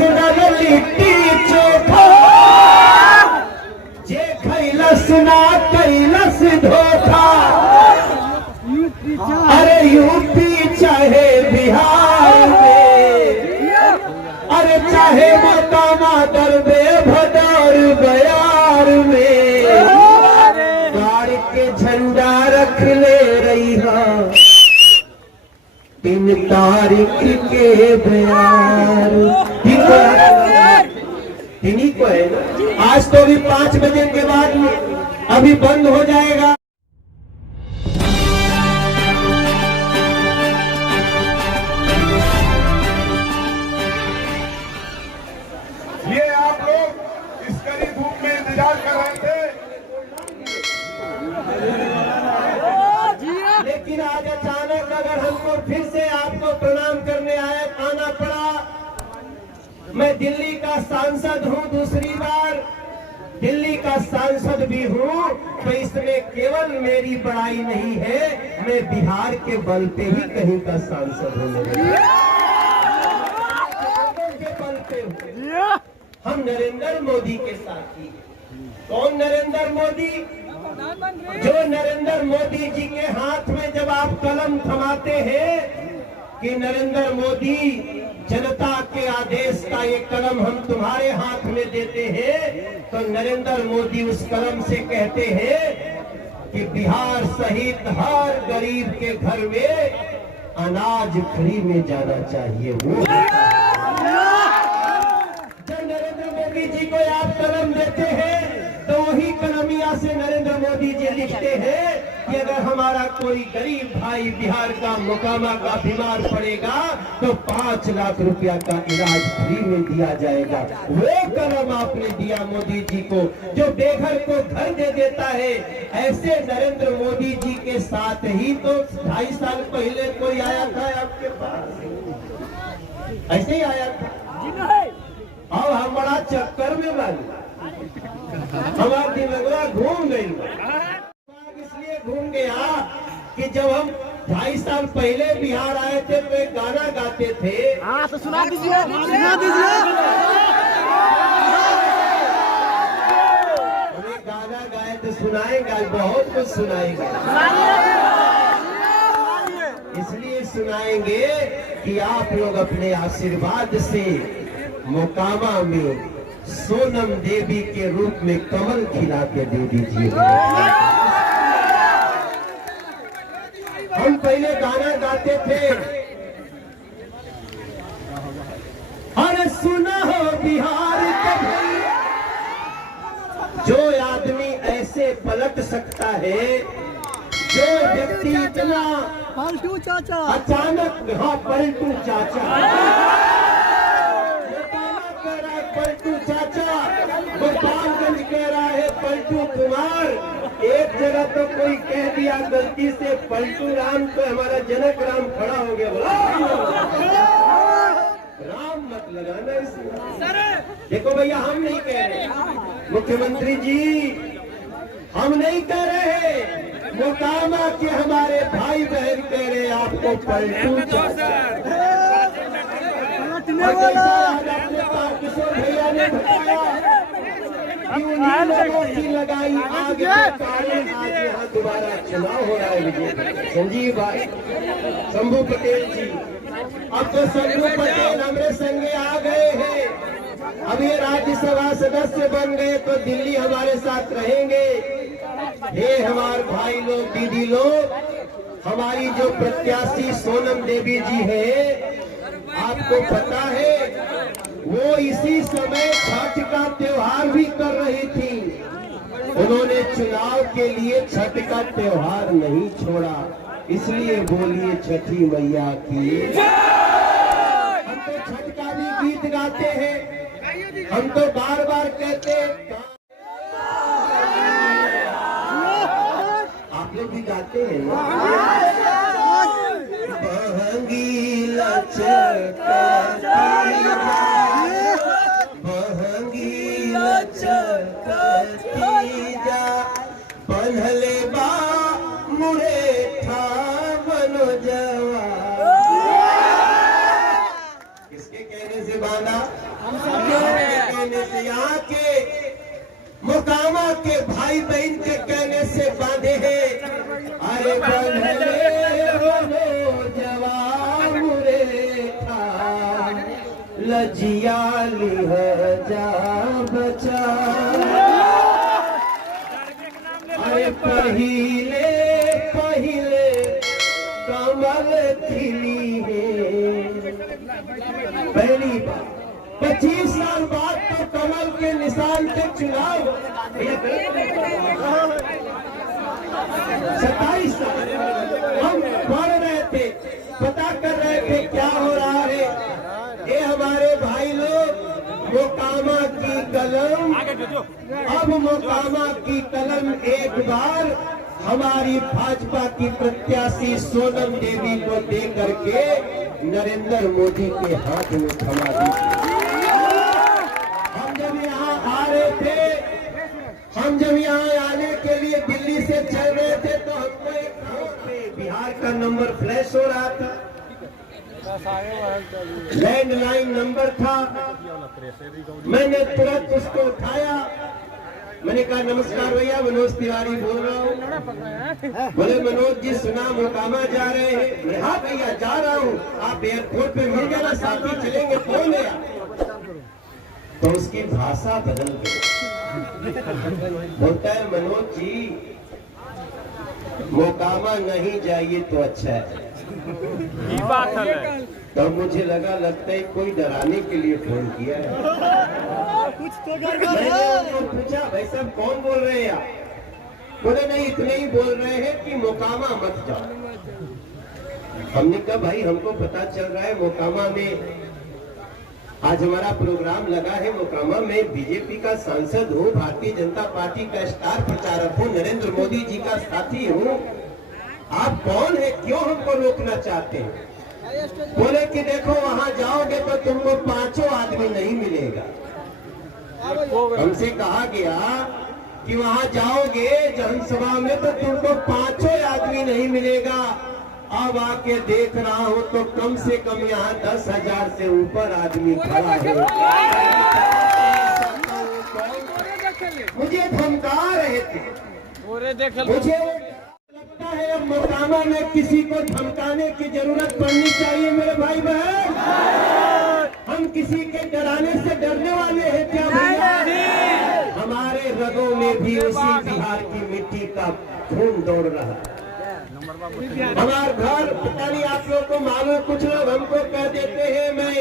न लिट्टी चोखा, जे खैलस ना कैलस धोखा। अरे यूपी चाहे बिहार में, अरे चाहे मोकामा दरबे भदौर बयार में, गाड़ के झंडा रख ले रही है 3 तारीख के बयार। इन्हीं को है ना, आज तो भी 5 बजे के बाद अभी बंद हो जाएगा। ये आप लोग इस कड़ी धूप में इंतजार कर रहे थे, लेकिन आज अचानक अगर हमको फिर से आपको प्रणाम करने आना पड़ा। मैं दिल्ली का सांसद हूं, दूसरी बार दिल्ली का सांसद भी हूं, तो इसमें केवल मेरी बड़ाई नहीं है, मैं बिहार के बल पे ही कहीं का सांसद हूं। के बल पे हूं। हम नरेंद्र मोदी के साथी। कौन नरेंद्र मोदी? जो नरेंद्र मोदी जी के हाथ में जब आप कलम थमाते हैं कि नरेंद्र मोदी जनता के आदेश का ये कलम हम तुम्हारे हाथ में देते हैं, तो नरेंद्र मोदी उस कलम से कहते हैं कि बिहार सहित हर गरीब के घर में अनाज फ्री में जाना चाहिए। वो जब नरेंद्र मोदी जी को आप कलम देते हैं तो वही कलमिया से नरेंद्र मोदी जी लिखते हैं कि अगर हमारा कोई गरीब भाई बिहार का मोकामा का बीमार पड़ेगा तो 5 लाख रुपया का इलाज फ्री में दिया जाएगा। वो कलम आपने दिया मोदी जी को, जो बेघर को घर दे देता है। ऐसे नरेंद्र मोदी जी के साथ ही तो 2.5 साल पहले कोई आया था आपके पास, ऐसे ही आया था। अब हम बड़ा चक्कर में बन, हमारा दिमाग घूम गई। इसलिए घूम गया कि जब हम 2.5 साल पहले बिहार आए थे तो एक गाना गाते थे। हाँ तो सुना दीजिए, सुना दीजिए। हमें गाना गाए तो सुनाएंगे, बहुत कुछ सुनाएंगे। इसलिए सुनाएंगे कि आप लोग अपने आशीर्वाद से मोकामा में सोनम देवी के रूप में कमल खिला के दे दीजिए। हम पहले गाना गाते थे, अरे सुना हो बिहार के भैया, जो आदमी ऐसे पलट सकता है, जो व्यक्ति इतना पलटू चाचा, अचानक, हाँ पलटू चाचा, पलटू चाचा, गोपालगंज कह रहा है पलटू कुमार। एक जगह तो कोई कह दिया गलती से पलटू राम, तो हमारा जनक राम खड़ा हो गया, बोला राम मत लगाना इसमें। देखो भैया, हम नहीं कह रहे, मुख्यमंत्री जी हम नहीं कह रहे, मोकामा के हमारे भाई बहन कह रहे आपको पलटू चाचा। किशोर भैया ने बताया कि उन्हीं लोगों की लगाई आग के कारण आज यहाँ दोबारा चुनाव हो रहा है। संजीव भाई, शंभू पटेल जी, अब तो शंभू पटेल हमारे संगे आ गए हैं। अब ये राज्यसभा सदस्य बन गए तो दिल्ली हमारे साथ रहेंगे। हे हमारे भाई लोग, दीदी लोग, हमारी जो प्रत्याशी सोनम देवी जी है, आपको पता है वो इसी समय छठ का त्योहार भी कर रही थी। उन्होंने चुनाव के लिए छठ का त्योहार नहीं छोड़ा, इसलिए बोलिए छठी मैया की। हम तो छठ का भी गीत गाते हैं, हम तो बार बार कहते हैं, आप लोग भी गाते हैं ना। बहंगी लचकती जा, बंधले बा मुरे था मनोजवा। किसके कहने से बांधा? कहने से, यहाँ के मोकामा के भाई बहन के कहने से बांधे हैं। अरे बंधले हो जवान रे था, लजिया लिह जा बचा। अरे पहिले पहिले कमल खिली है, पहली बार 25 साल बाद तो कमल के निशान के चुनाव, 27 साल हम पढ़ रहे थे, पता कर रहे थे क्या हो रहा है। ये हमारे भाई लोग मोकामा की कलम, अब मोकामा की कलम एक बार हमारी भाजपा की प्रत्याशी सोनम देवी को दे करके नरेंद्र मोदी के हाथ में थमा दी। हम जब यहाँ आ रहे थे, हम जब यहाँ आने के लिए दिल्ली से चल रहे थे तो हमको एक फोन पे बिहार का नंबर फ्लैश हो रहा था, लैंडलाइन नंबर था। मैंने तुरंत उसको उठाया, मैंने कहा नमस्कार भैया, मनोज तिवारी बोल रहा हूँ। बोले मनोज जी सुना मोकामा जा रहे हैं? हाँ भैया जा रहा हूँ, आप एयरपोर्ट पे मिल जाना, साथ ही चलेंगे। कौन है? तो उसकी भाषा बदल गई, बोलता है मनोज जी मोकामा नहीं जाइए तो अच्छा है। बात है। तो मुझे लगता है कोई डराने के लिए फोन किया है। कुछ तो मैंने उनको पूछा भाई साहब कौन बोल रहे हैं आप? बोले नहीं इतने ही बोल रहे हैं कि मोकामा मत जाओ। हमने कहा भाई हमको पता चल रहा है मोकामा में आज हमारा प्रोग्राम लगा है, मोकामा में बीजेपी का सांसद हूँ, भारतीय जनता पार्टी का स्टार प्रचारक हूँ, नरेंद्र मोदी जी का साथी हूँ, आप कौन है, क्यों हमको रोकना चाहते हैं? बोले कि देखो वहां जाओगे तो तुमको 5 आदमी नहीं मिलेगा। हमसे कहा गया कि वहां जाओगे जनसभा में तो तुमको 5 आदमी नहीं मिलेगा। अब आके देख रहा हूं तो कम से कम यहाँ 10,000 से ऊपर आदमी खड़ा है। मुझे धमका रहे थे, मुझे लगता है अब मोकामा में किसी को धमकाने की जरूरत पड़नी चाहिए। मेरे भाई बहन, हम किसी के डराने से डरने वाले हैं क्या भैया? हमारे रगों में भी उसी बिहार की मिट्टी का खून दौड़ रहा है। हमारे घर पता नहीं आप लोग को मालूम, कुछ लोग हमको कह देते हैं मैं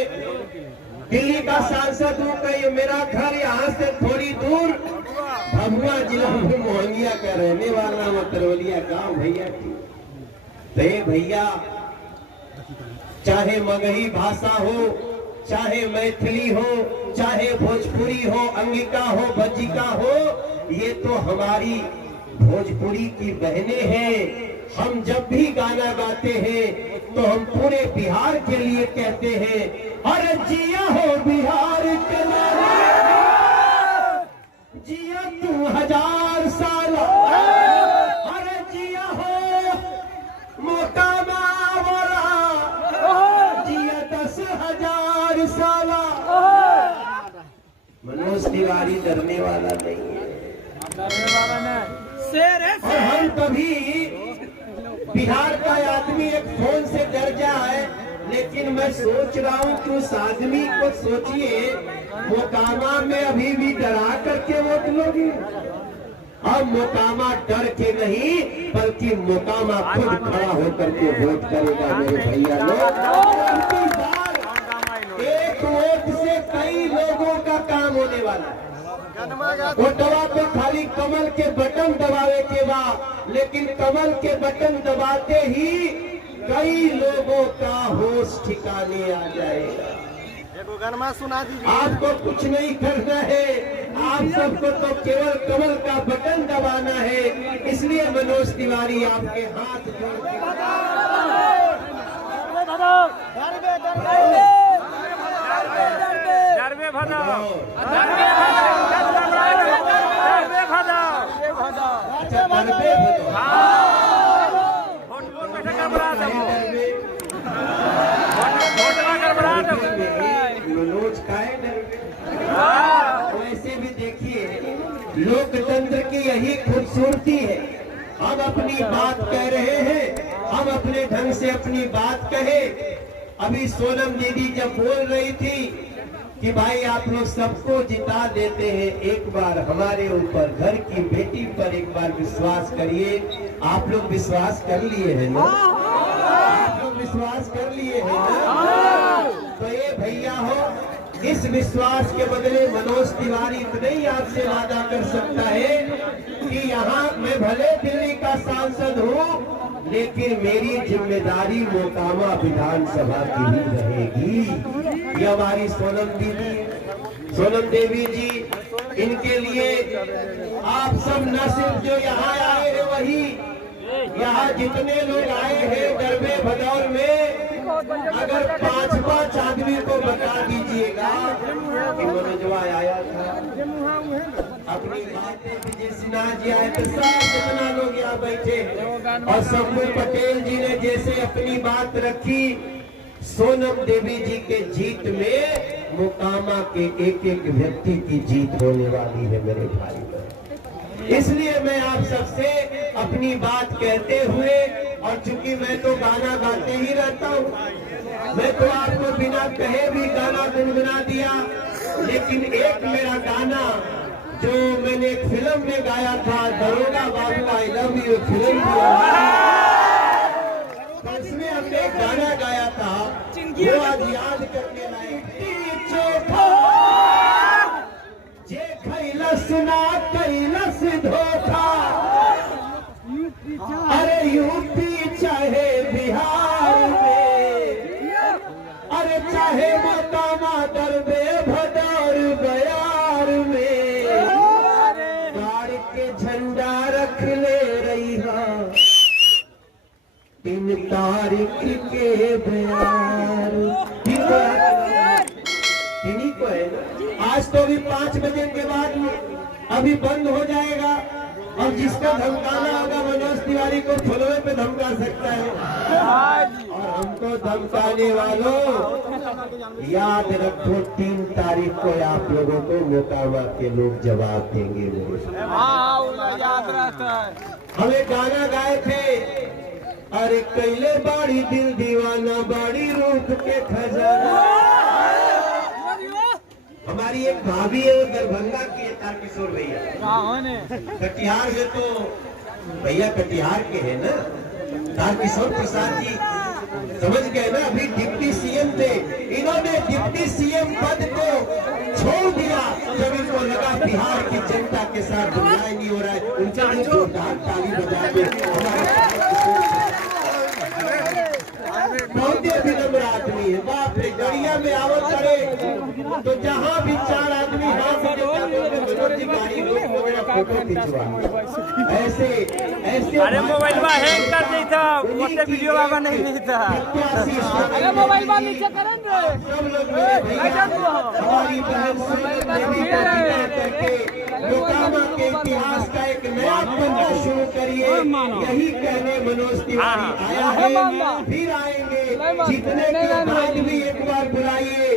दिल्ली का सांसद हूँ, कहीं मेरा घर यहाँ से थोड़ी दूर भभुआ जिला में मोहनिया का रहने वाला मतरवलिया गांव भैया की। तो भैया चाहे मगही भाषा हो, चाहे मैथिली हो, चाहे भोजपुरी हो, अंगिका हो, भज्जिका हो, ये तो हमारी भोजपुरी की बहनें हैं। हम जब भी गाना गाते हैं तो हम पूरे बिहार के लिए कहते हैं, अरे जिया हो बिहार के नारे, जिया तू 1000 साल, अरे जिया हो मोकामा वाला, जिया 10,000 साल। मनोज तिवारी डरने वाला नहीं है, और हम कभी बिहार का आदमी एक फोन से डर जाए, लेकिन मैं सोच रहा हूँ कि उस आदमी को सोचिए मोकामा में अभी भी डरा करके वोट लोगे। अब मोकामा डर के नहीं बल्कि मोकामा खुद खड़ा होकर के वोट करेगा। मेरे भैया लोग, एक वोट से कई लोगों का काम होने वाला है। वो दवा तो खाली कमल के बटन दबावे के बाद, लेकिन कमल के बटन दबाते ही कई लोगों का होश ठिकाने आ जाएगा। सुना दीजिए। आपको कुछ नहीं करना है, आप सबको तो केवल कमल का बटन दबाना है। इसलिए मनोज तिवारी आपके हाथ मनोज का है डर लोकतंत्र की यही खूबसूरती है। हम अपनी बात कह रहे हैं, हम अपने ढंग से अपनी बात कहे। अभी सोनम दीदी जब बोल रही थी कि भाई आप लोग सबको जिता देते हैं, एक बार हमारे ऊपर, घर की बेटी पर एक बार विश्वास करिए। आप लोग विश्वास कर लिए हैं ना? आप लोग विश्वास कर लिए हैं ना? तो ये भैया हो, इस विश्वास के बदले मनोज तिवारी इतना ही आपसे वादा कर सकता है कि यहाँ मैं भले दिल्ली का सांसद हूँ, लेकिन मेरी जिम्मेदारी मोकामा विधानसभा की ही रहेगी। ये हमारी सोनम देवी जी, इनके लिए आप सब न सिर्फ जो यहाँ आए हैं, वही यहाँ जितने लोग आए हैं दरबे भदौर में, अगर 5 आदमी को बता दीजिएगा कि मनोजवा आया था, अपनी बातें विजय सिन्हा जी आए थे, सब कितना लोग यहाँ बैठे हैं। और शंभू पटेल जी ने जैसे अपनी बात रखी, सोनम देवी जी के जीत में मोकामा के एक एक व्यक्ति की जीत होने वाली है मेरे भाई। इसलिए मैं आप सबसे अपनी बात कहते हुए, और चूंकि मैं तो गाना गाते ही रहता हूँ, मैं तो आपको बिना कहे भी गाना गुनगुना दिया, लेकिन एक मेरा गाना जो मैंने एक फिल्म में गाया था, दरोगा बाबू आई लव यू फिल्म, उसमें हमने एक गाना गाया था, वो आज याद करने लायक। जे खैलस ना कैलस धोखा, अरे यूपी चाहे बिहार में, अरे चाहे मोकामा दरबे भदौर बयार में, गाड़ के झंडा रख ले रही है 3 तारीख के बयार। इन्हीं को है ना, आज तो भी 5 बजे के बाद अभी बंद हो जाएगा। और जिसका धमकाना होगा मनोज तिवारी को फुलवे पे धमका सकता है। और हमको धमकाने वालों, याद रखो 3 तारीख को आप लोगों को मोकामा के लोग जवाब देंगे। याद रहता है। हम एक गाना गाए थे, अरे कैले बाड़ी दिल दीवाना, बाड़ी रूप के खजाना। हमारी एक भाभी है, दरभंगा की है, तारकिशोर भैया, कटिहार से, तो भैया कटिहार के हैं ना, तारकिशोर प्रसाद जी, समझ गए ना। अभी डिप्टी सीएम थे, इन्होंने डिप्टी सीएम पद को छोड़ दिया जब इनको लगा बिहार की जनता के साथ न्याय नहीं हो रहा है। उनके लिए जोरदार ताली बजा के, बहुत ही विनम्र आदमी है। बाप रे, गड़िया में आवत करे तो जहाँ भी 4 आदमी गाड़ी रोक मेरा फोटो खिंचवा, ऐसे ऐसे। अरे मोबाइल हैंग कर दी था, उससे वीडियो बाबा नहीं ली था। अरे मोबाइल नीचे करें सब लोग मेरे भैया, हमारी बहन मोकामा के इतिहास का एक नया पन्ना शुरू करिए, यही कहने मनोज तिवारी आया है। फिर आएंगे, जीतने के बाद भी एक बार बुलाइए,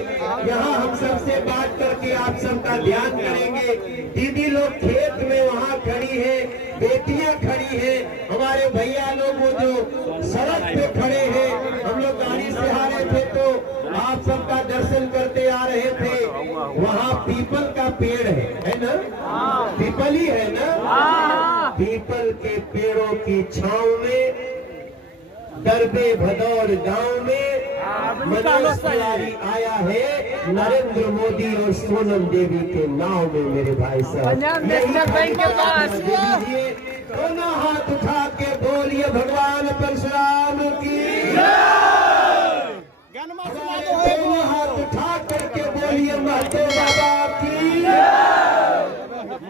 यहाँ हम सबसे बात करके आप सबका ध्यान करेंगे। दीदी लोग खेत में वहाँ खड़ी है, बेटियां खड़ी है, हमारे भैया लोग वो जो सड़क पे खड़े हैं, हम लोग गाड़ी से आ रहे थे तो आप सबका दर्शन करते आ रहे थे। वहाँ पीपल का पेड़ है ना, पीपल ही है ना, पीपल के पेड़ों की छांव में दरबे भदौर गांव में मनोज तिवारी आया है, नरेंद्र मोदी और सोनम देवी के नाव में। मेरे भाई साहब, दोनों हाथ उठा के बोलिए भगवान परशुराम की, दोनों हाथ उठा करके बोलिए महतो बाबा की,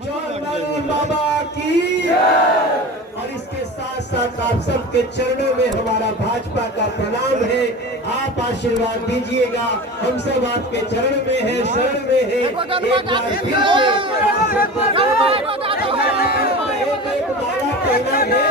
चौधरी बाबा की। और इसके साथ साथ आप सबके चरणों में हमारा भाजपा का प्रणाम है। आप आशीर्वाद दीजिएगा, हम सब आपके चरण में है, शरण में है। एक बार फिर एक माला कहना है।